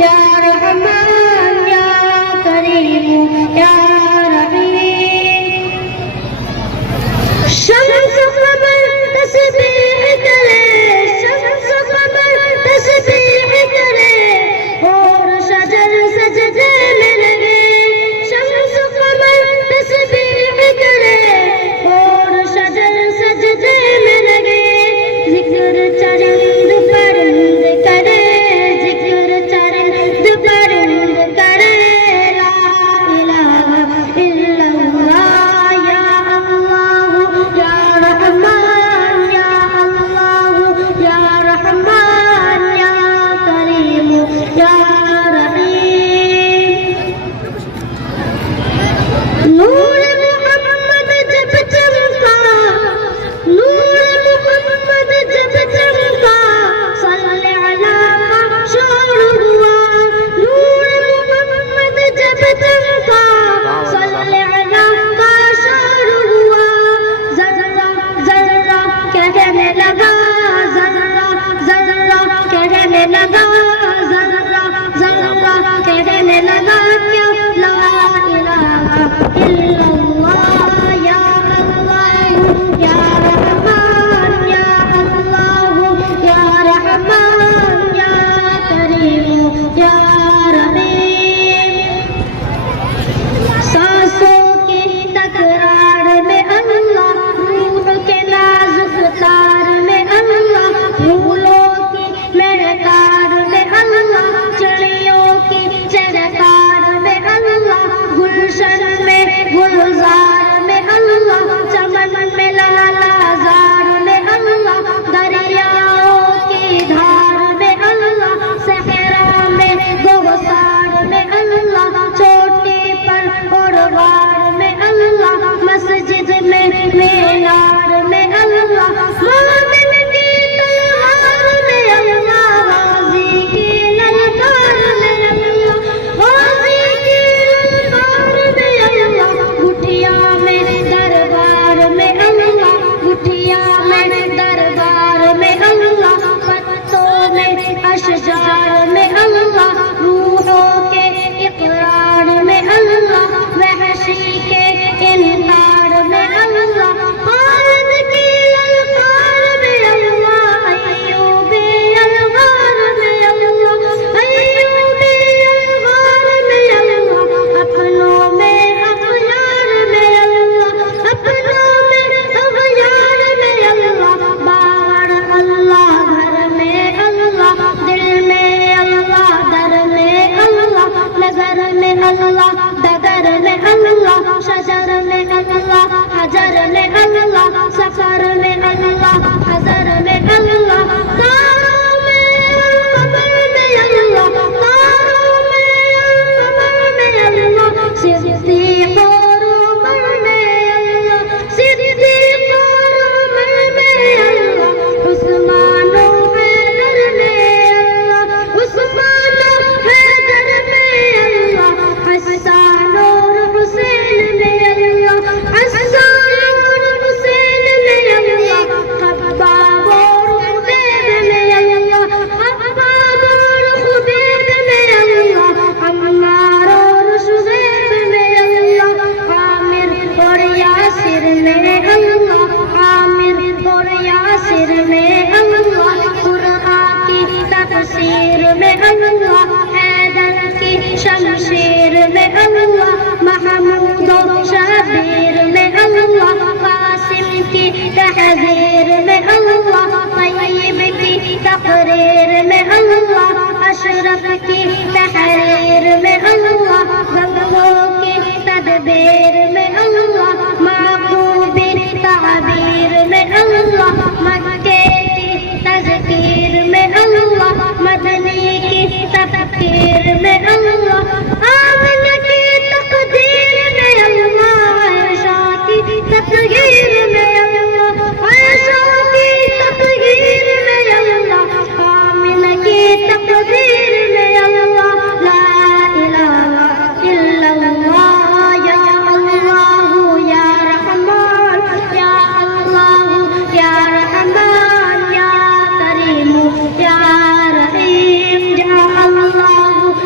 یا رحمان یا کریم یا رحیم. شمس قمر تسبیح کرے، شمس قمر تسبیح کرے، اور شجر سجدے میں لگے. شمس قمر تسبیح کرے، اور شجر سجدے میں لگے. ذکر چرند پرند کرے، ذکر چرند پرند کرے. لا الہ الا اللہ یا اللہ یا رحمان یا اللہ یا رحمان یا کریم یا رحیم. نور محمد جب چمکا، نور محمد جب چمکا، صلی علیہ کا شور ہوا. نور محمد جب چمکا، صلی علیہ کا شور ہوا. ذرہ ذرہ کہنے لگا، ذرہ ذرہ کہنے لگا، ذرہ ذرہ کہنے لگا کہ لا الہ الا اللہ یا اللہ یا رحمان یا اللہ یا رحمان یا کریم یا رحیم. سانسوں کی تکرار میں اللہ، روح کے نازک تار میں اللہ، پھولوں کی مہکار میں اللہ، چڑیوں کی چہکار میں اللہ، گلشن میں گلزار میں اللہ، چمن میں لالا زار میں اللہ، دریاؤں کی دھار میں اللہ، صحرا میں گوسار میں اللہ، چوٹی پر اور غار میں اللہ، مسجد میں مینار میں اللہ، مومن کی تلوار میں اللہ، غازی کی للکار میں اللہ، غازی کی للکار میں اللہ، گٹھیا میں دربار میں اللہ، گٹھیا میں دربار میں اللہ، پتوں میں اشجار میں اللہ، روحوں کے اقرار میں اللہ، وحشی کے انکار میں اللہ، خالد کی للکار میں اللہ، ایوبی الغار میں اللہ، ایوبی الغار میں اللہ، اپنوں میں اغیار میں اللہ، اپنوں میں اغیار میں اللہ، باہر اللہ گھر میں اللہ، دل میں اللہ در میں اللہ، نظر میں اللہ ڈگر میں اللہ، شجر میں اللہ حجر میں اللہ، سفر میں اللہ حضر میں اللہ، تاروں میں قمر میں اللہ، تاروں میں قمر میں اللہ، صدیق اور عمر میں اللہ، صدیق اور عمر میں اللہ، عثمان و حیدر میں اللہ، عثمان و حیدر میں اللہ، حسان اور حسین میں اللہ، حسان اور حسین میں اللہ، خباب اور خبیب میں اللہ، خباب اور خبیب میں اللہ، عمار اور شہیب میں اللہ، عامر اور یاسر میں اللہ، عامر اور یاسر میں اللہ، قرآن کی تفسیر میں اللہ، حیدر کی شمشیر میں اللہ، محمود و شبیر میں اللہ، قاسم کی تحذیر میں اللہ، طیب کی تقریر میں اللہ، اشرف کی تحریر میں اللہ، گنگوں کی تدبیر میں اللہ، معقوبی تعبیر میں اللہ، مکے کی تذکیر میں اللہ، مدنی کی تفکیر میں اللہ، آمنہ کی تقدیر میں اللہ، عائشہ کی تطہیر میں اللہ، عائشہ کی تطہیر میں اللہ، آمنہ کی تقدیر میں اللہ، لا الہ الا اللہ یا اللہ یا رحمان یا اللہ یا رحمان یا کریم یا رحیم، یا اللہ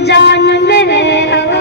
جان میں ہے